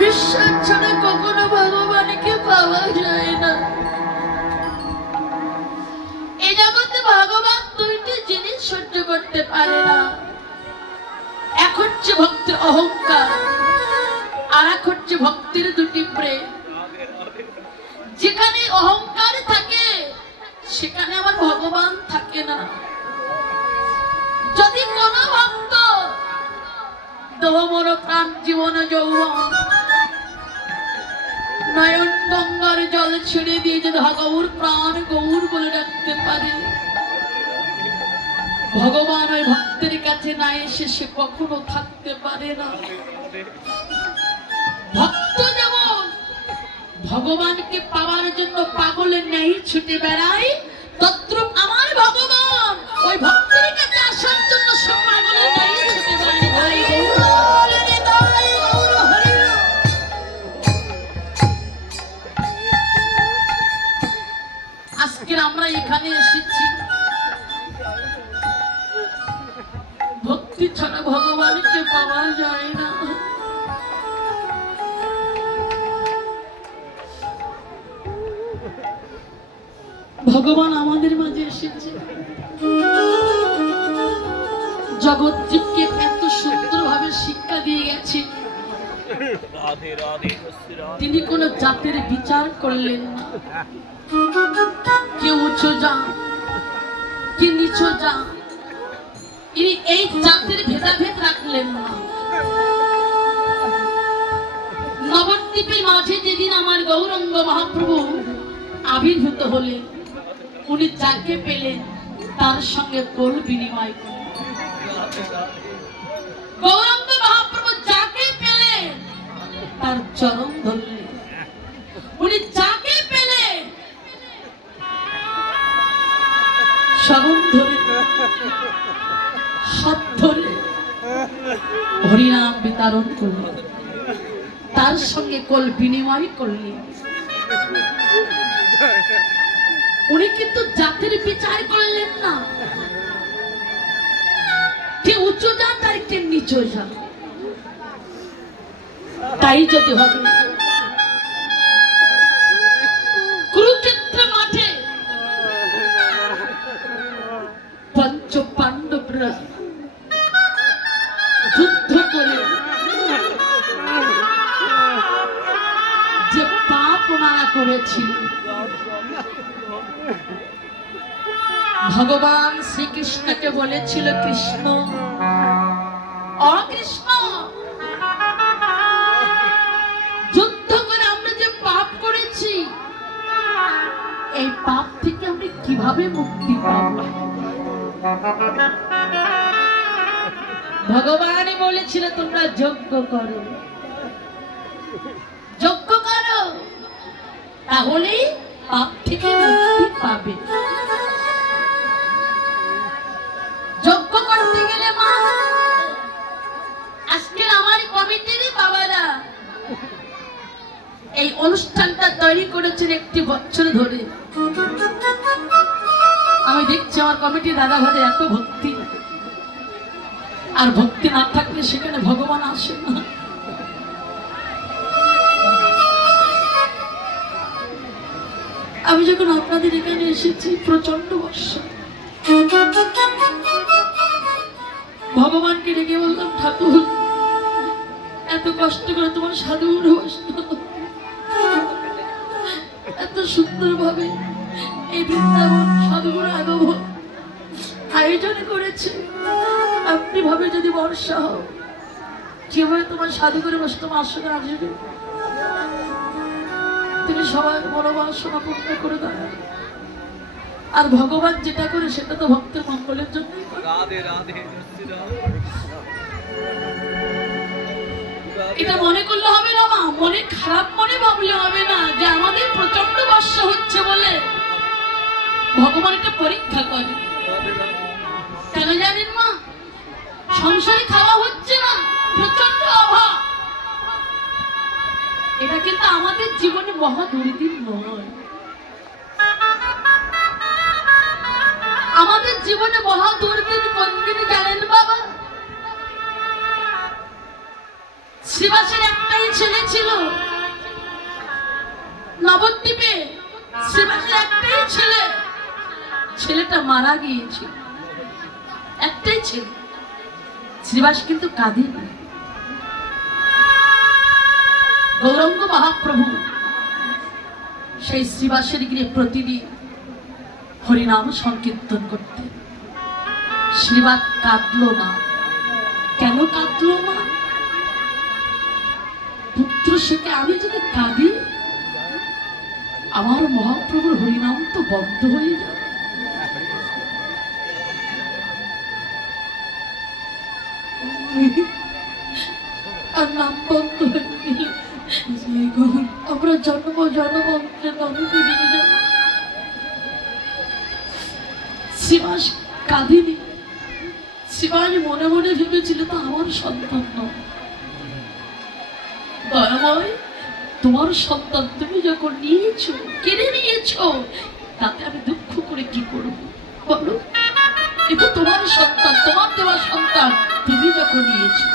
বিশ্বাস ছাড়া কখনো ভগবানকে পাওয়া যায় না। এই জগতে ভগবান দুইটি জিনিস সহ্য করতে পারে না, এক হচ্ছে ভক্তের অহংকার, আর এক হচ্ছে ভক্তের দুটি প্রেম। যেখানে অহংকার থাকে সেখানে আমার ভগবান থাকে না। যদি কোন ভক্ত দেহ মন প্রাণ জীবন যৌবন নয়ন গঙ্গার জল ছেড়ে দিয়ে যদি গৌর প্রাণ গৌর বলে ডাকতে পারে, ভগবান ওই ভক্তের কাছে না এসে সে কখনো থাকতে পারে না। ভক্ত যেমন ভগবানকে পাওয়ার জন্য পাগলের ন্যায় ছুটে বেড়ায়, তদ্রূপ আমার ভগবান ওই ভক্তের কাছে আসার জন্য সে পাগলের ন্যায় ছুটে বেড়ায়। আজকে আমরা এখানে এসেছি, ভক্তি ছাড়া ভগবানকে পাওয়া যায় না। ভগবান আমাদের মাঝে এসেছে, জগৎ জীবকে এত সুন্দরভাবে শিক্ষা দিয়ে গেছে। তিনি কোন জাতের বিচার করলেন না, কে উঁচু যা কে নিচু যা, তিনি এই জাতের ভেদাভেদ রাখলেন না। নবদ্বীপের মাঝে যেদিন আমার গৌরাঙ্গ মহাপ্রভু আবির্ভূত হলেন, উনি যাকে পেলেন তার সঙ্গে কোল বিনিময় করলেন। গৌরাঙ্গ মহাপ্রভু যাকে পেলেন তার চরণ ধরলেন, উনি যাকে পেলেন চরণ ধরে হাত ধরে হরিনাম বিতরণ করলেন, তার সঙ্গে কোল বিনিময় করলেন। উনি কিন্তু জাতির বিচার করলেন না, কে উঁচু জাত আর কে নিচু জাত। তাই যদি হবে কুরুক্ষেত্র মাঠে পঞ্চ পাণ্ডবরা যুদ্ধ করে যে পাপ ওনারা করেছিল, ভগবান শ্রীকৃষ্ণকে বলেছিল, কৃষ্ণ অকৃষ্ণ, যুদ্ধ করে আমরা যে পাপ করেছি এই পাপ থেকে আমরা কিভাবে মুক্তি পাব? ভগবানই বলেছিল তোমরা যজ্ঞ করো, যজ্ঞ করো, তাহলেই পাপ থেকে মুক্তি পাবে। যজ্ঞ করতে গেলে মা, আজকে আমার কমিটির বাবারা এই অনুষ্ঠানটা তৈরি করেছেন একটি বছর ধরে। আমি দেখছি আমার কমিটির দাদা ভাইদের এত ভক্তি, আর ভক্তি না থাকলে সেখানে ভগবান আসে না। আমি যখন আপনাদের এখানে এসেছি প্রচন্ড বর্ষা, ভগবানকে ডেকে বললাম, ঠাকুর এত কষ্ট করে তোমার সাধুর এত সুন্দর ভাবে এই বৃন্দাবন সাধুর আগমন আয়োজন করেছে, আপনি ভাবে যদি বর্ষা হোক কিভাবে তোমার সাধু করে বসে তোমার আসনে আসবে, তিনি সবাই মনোবাসনা পূর্ণ করে দেয়। আর ভগবান যেটা করে সেটা তো ভক্তের মঙ্গলের জন্য। এটা মনে করলে হবে না মা, মনে খারাপ মনে ভাবলে হবে না যে আমাদের প্রচন্ড বর্ষা হচ্ছে বলে ভগবান এটা পরীক্ষা করে। কেন জানেন মা? সংসারে খাওয়া হচ্ছে না, প্রচন্ড অভাব। এটা কিন্তু আমাদের জীবনে মহা দুর্দিন নয়, আমাদের জীবনে মহা দুর্দিন কোন দিন জানেন বাবা? শ্রীবাসের একটাই ছেলে ছিল নবদ্বীপে। শ্রীবাসের একটাই ছেলে, ছেলেটা মারা গিয়েছিল, একটাই ছেলে। শ্রীবাস কিন্তু কাঁদেনি। গৌরাঙ্গ মহাপ্রভু সেই শ্রীবাসের গিয়ে প্রতিদিন হরিনাম সংকীর্তন করতেন। শ্রীবাস কাঁদলো না। কেন কাঁদলো না? পুত্র শেখে আমি যদি কাঁদি, আমার মহাপ্রভুর হরিনাম তো বন্ধ হয়ে যাবে। আর নাম বন্ধ হয়ে গেলে আমরা জন্ম জন্মান্তরে নরকে ঢুকে যাব। শ্রীবাস কাঁদিনি। শ্রীবাস মনে মনে ভেবেছিল তো আমার সন্তান নয়। দয়াময়, তোমার সন্তান তুমি যখন নিয়েছো, কেড়ে নিয়েছো, তাতে আমি দুঃখ করে কি করব বলো? এটা তোমার সন্তান, তোমার দেওয়া সন্তান, তুমি যখন নিয়েছো।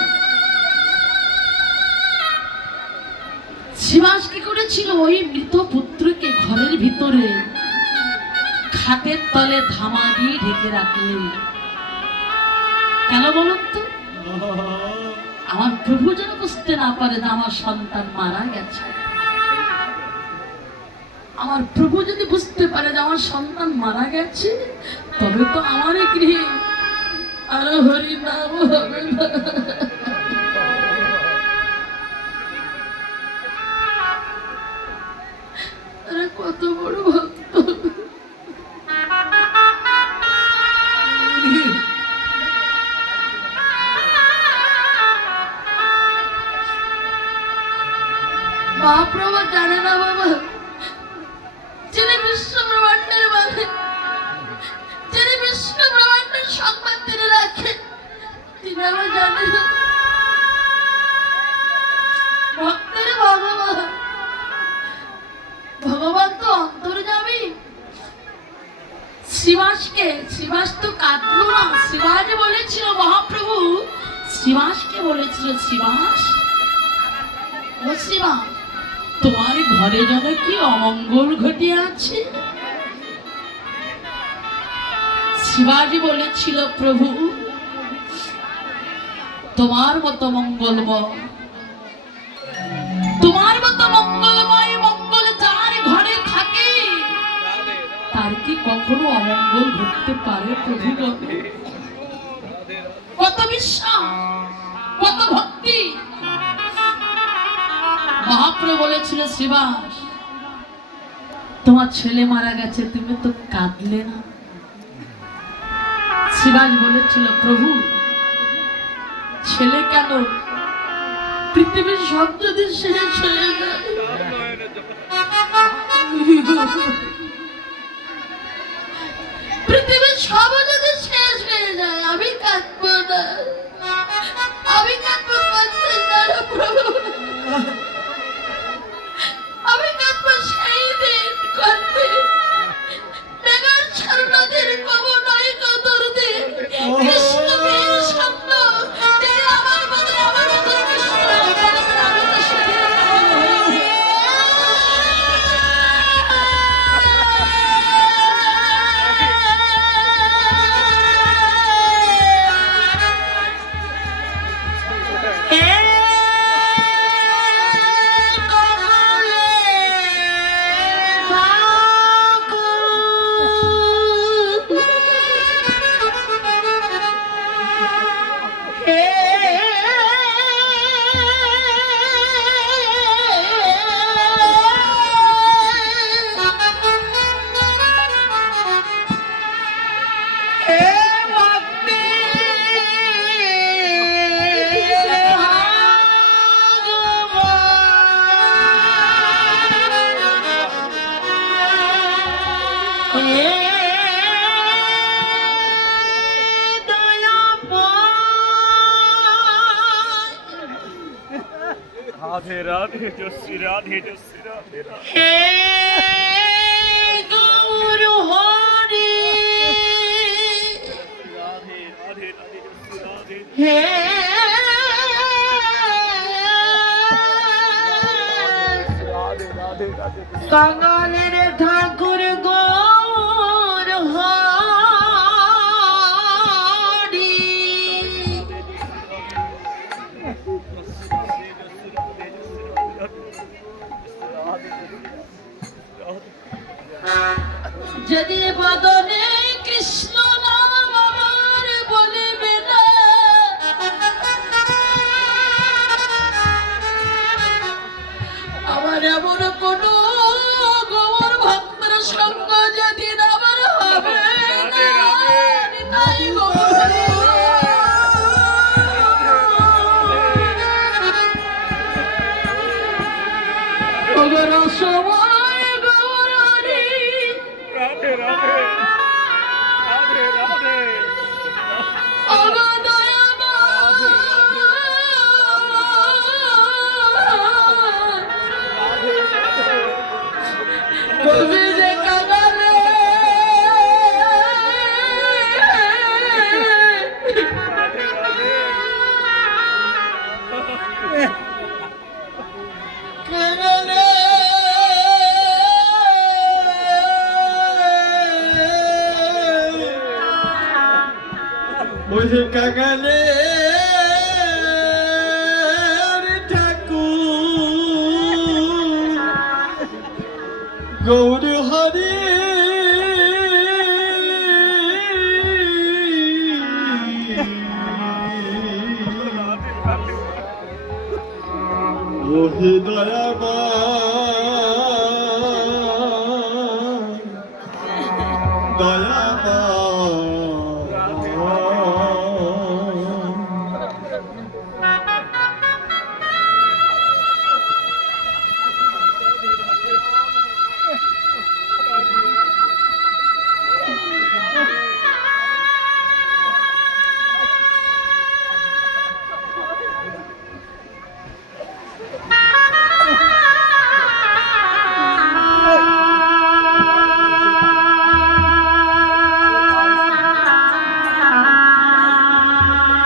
শ্রীবাস কি করেছিল? ওই মৃত পুত্রকে ঘরের ভিতরে খাটের তলে ধামা দিয়ে ঢেকে রাখলেন। কেন বলুন তো? আমার প্রভু যেন বুঝতে না পারে যে আমার সন্তান মারা গেছে। আমার প্রভু যদি বুঝতে পারে যে আমার সন্তান মারা গেছে, তবে তো আমার গৃহে আর হরি নাম হবে না। কত বড় ভক্ত! মহাপ্রভু জানে না বাবা, যিনি বিশ্ব ব্রহ্মাণ্ডের মালিক, যিনি বিশ্ব ব্রহ্মাণ্ডের সংবাদ তিনি রাখেন, তিনি আমার জানেন না। ভক্তের ভগবান, ভগবান তো অন্তর্যামী। শ্রীবাস তো কাঁদলো না। শ্রীবাস বলেছিল, মহাপ্রভু শ্রীবাসকে বলেছিল, শ্রীবাস, ও শ্রীবাস, তোমার ঘরে যেন কি অমঙ্গল ঘটে আছে। শ্রীবাস বলেছিল, প্রভু তোমার মতো মঙ্গলময়, তোমার মতো মঙ্গলময় মঙ্গল যার ঘরে থাকে, তার কি কখনো অমঙ্গল ঘটতে পারে? প্রভু কত বিশ্বাস, কত ভক্তি! মহাপ্রভু বলেছিল, শ্রীবাস, তোমার ছেলে মারা গেছে, তুমি তো কাঁদলে না। শ্রীবাস বলেছিল, প্রভু ছেলে কেন, পৃথিবীর সব যদি শেষ হয়ে যায়, পৃথিবীর সব যদি শেষ হয়ে যায়, আমি কাঁদবো না। আমি কাঁদবো প্রভু, আমি কাঁদবো সেই দিন করতে মেঘার ছাড়নাদের কব নয় কদর দিন কৃষ্ণ বীর সামনে যে আমার মনে আমার মতো কৃষ্ণ আমি তো শরীর राधे राधे जस्सी राधे जस्सी राधे हे गौर हरि राधे राधे राधे जस्सी राधे हे কাঙালের ঠাকুর গৌর হরি যদি বদনে কৃষ্ণ নাম আমার বলিবে না, আমার এমন কোন গৌর ভক্তের সঙ্গ যেদিন আমার হবে না, তাই গৌর সময় গৌরী রাধে রাধে রাধে রাধে তুমি যে কাঙালে কাঙালে ওই যে কাঙালে ঠাকুর গৌর হরি ওহে দয়াবান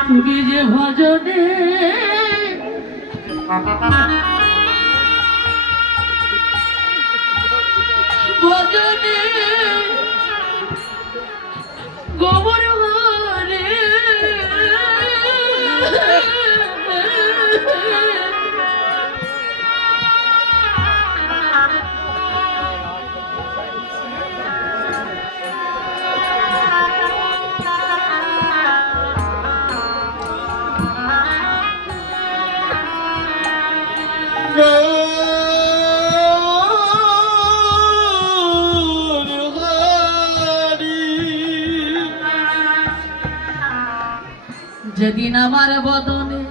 তুমি যে ভজনে ভজনে গোবর হরে যেদিন আমার বদনে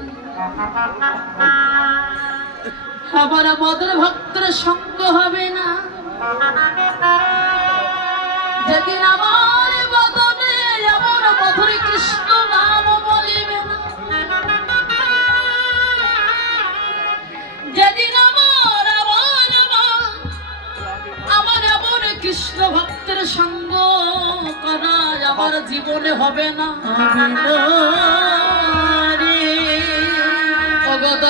আমার মদন ভক্তের সঙ্গ হবে না, যেদিন আমার বদনে আমার মধুর কৃষ্ণ নাম বলিবে না, যেদিন আমার এমন কৃষ্ণ ভক্তের সঙ্গ করা আমার জীবনে হবে না,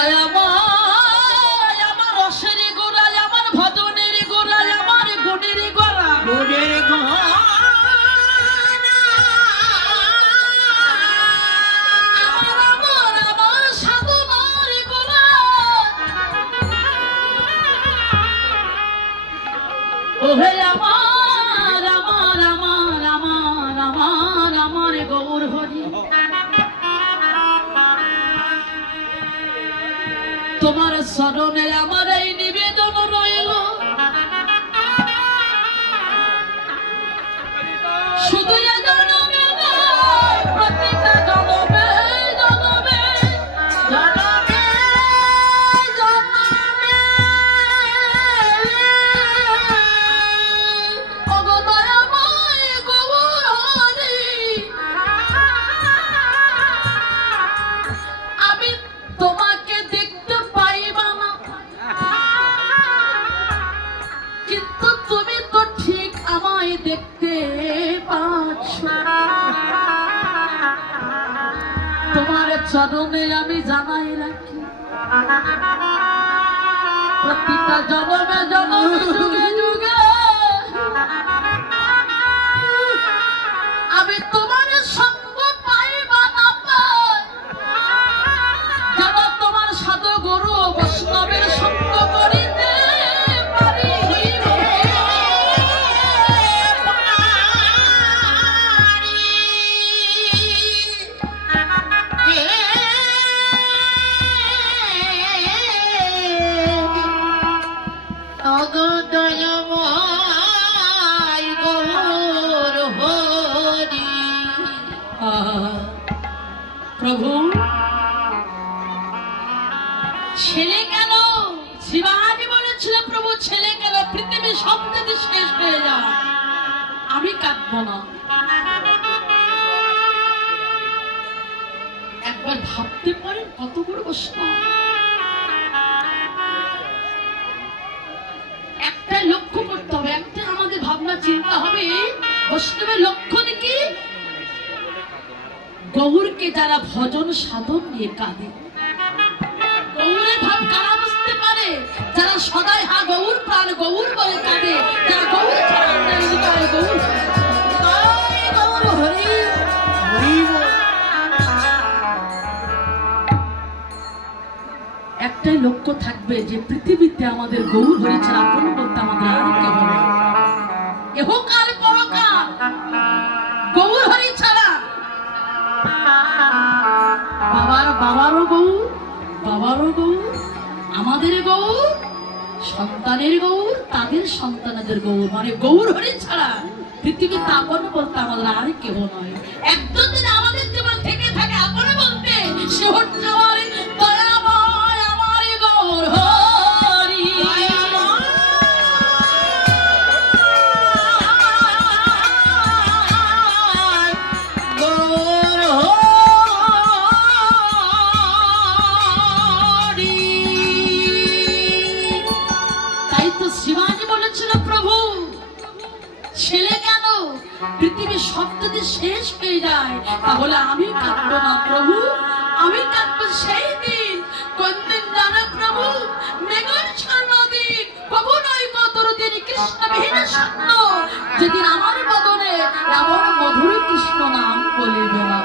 আমার রসের গোড়ায় আমার ভজনের গোড়ায় আমার গুণের গোড়া গুণের আমার সাধনার গোড়া ওহে আমার আমার আমার আমার আমার আমার গৌর হরি। তোমার স্মরণে আমার এই নিবেদন রইল, শুধু এ জনমে নয়, প্রতিটা জনমে জনমে জনমে জনমে ওগো দয়াময় গৌর হরি, আমি তোমাকে দেখতে পাইবা না, কিন্তু তুমি তো ঠিক আমায় দেখতে পাচ্ছ। তোমার চরণে আমি জানাই রাখি, প্রতিটা জনমে জনমে যুগে যুগে আমি তোমার সঙ্গ পাই বা না পাই, যেন তোমার সাধু গুরু বৈষ্ণবের সঙ্গ করিতে পারি। প্রভু ছেলে কেন? শিবাজি বলেছিল প্রভু ছেলে কেন? পৃথিবী সব যদি শেষ হয়ে যায় আমি কাঁদবো না। একবার ভাবতে পারেন কত বড় বৈষ্ণব। একটা লক্ষ্য করতে হবে, একটা আমাদের ভাবনা চিন্তা হবে বৈষ্ণবের লক্ষ্য দেখি গৌরকে যারা ভজন সাধন নিয়ে কাঁদে। গৌরের ভাব কারা বুঝতে পারে? যারা সদাই হা গৌর প্রাণ গৌর বলে কাঁদে, যারা গৌর ছাড়া গৌর গৌর হরি হরি। একটাই লক্ষ্য থাকবে যে পৃথিবীতে আমাদের গৌর হরি ছাড়া আপন বলতে আমাদের আর কেউ নেই। এহকাল পরকাল গৌর হরি ছাড়া বাবারও গৌর, বাবারও গৌর, আমাদের গৌর, সন্তানের গৌর, তাদের সন্তানদের গৌর, মানে গৌর হরি ছাড়া পৃথিবীতে আপন বলতে আমাদের আর কেউ নয়। একজন যদি আমাদের জীবন থেকে থাকে আপন বলতে, সে হচ্ছে আমার দয়াময়, আমার গৌর হরি। শিবাজি বলেছিল প্রভু ছেলে কেন? পৃথিবীর সব যদি শেষ হয়ে যায় তাহলে আমি কাঁদবো না প্রভু, আমি কাঁদবো সেই দিন। কোন দিন জানো প্রভু? মেঘর নদী প্রভু নয় কতদিন কৃষ্ণবিহীন স্বপ্ন, যেদিন আমার বদনে এমন মধুর কৃষ্ণ নাম বলিবে না,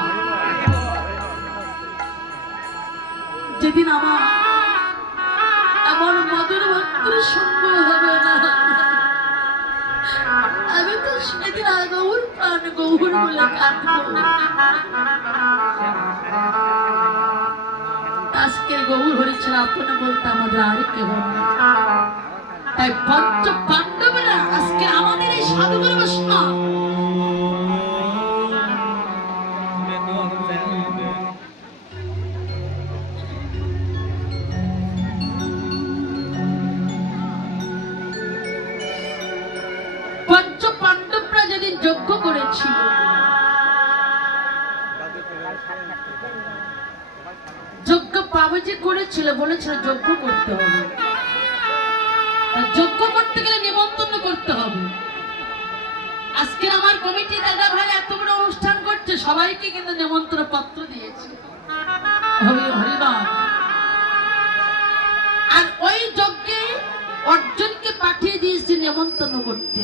যেদিন আমার এমন মধুর ভক্তের সঙ্গ হবে না, আমি তো সেদিন গৌর প্রাণ গৌর বলে কাঁদবো। আজকের গৌর হরি ছাড়া আপনি বলতে আমাদের আর কেউ নেই। তাই পঞ্চ পাণ্ডবরা আজকে আমাদের এই সাধুগুরু বৈষ্ণব পঞ্চ পাণ্ডবরা যেদিন যজ্ঞ করেছিল, যজ্ঞ বাবাজি করেছিল, বলেছিল যজ্ঞ করতে হবে। যজ্ঞ করতে গেলে নিমন্ত্রণ করতে হবে। আজকে আমার কমিটি দাদা ভাই এত বড় অনুষ্ঠান করছে, সবাইকে কিন্তু নিমন্ত্রণ পত্র দিয়েছে। হরিনাম। আর ওই যজ্ঞে অর্জুনকে পাঠিয়ে দিয়েছে নিমন্ত্রণ করতে।